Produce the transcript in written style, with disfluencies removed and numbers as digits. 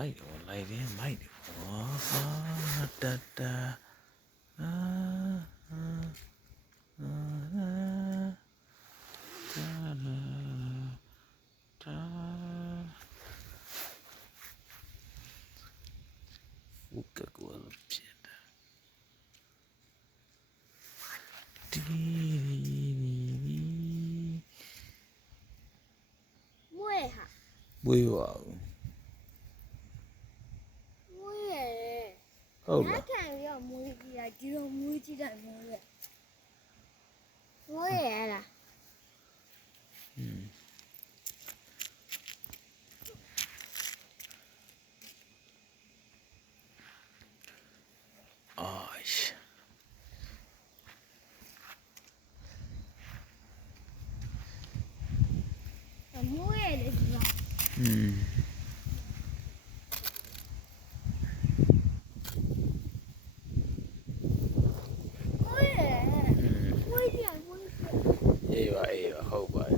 မိုက်တော့လိုက်ရင်မိုက်တယ်ဟာတတအာဥကကောဖြစ်တာဒီမွေးဟာ ဘွေးပါဘူး မွေးရယ် ဟုတ် ည လား ခံပြီးတော့မွေးကြည့်တာဒီလိုမွေးကြည့်တယ်မွေးရယ်မွေးရယ်လား အိုး မွေးရယ်လေဒီမှာ မွေးရယ်မွေးကြည့်မွေးကြည့် အေးပါဟုတ်ပါတယ်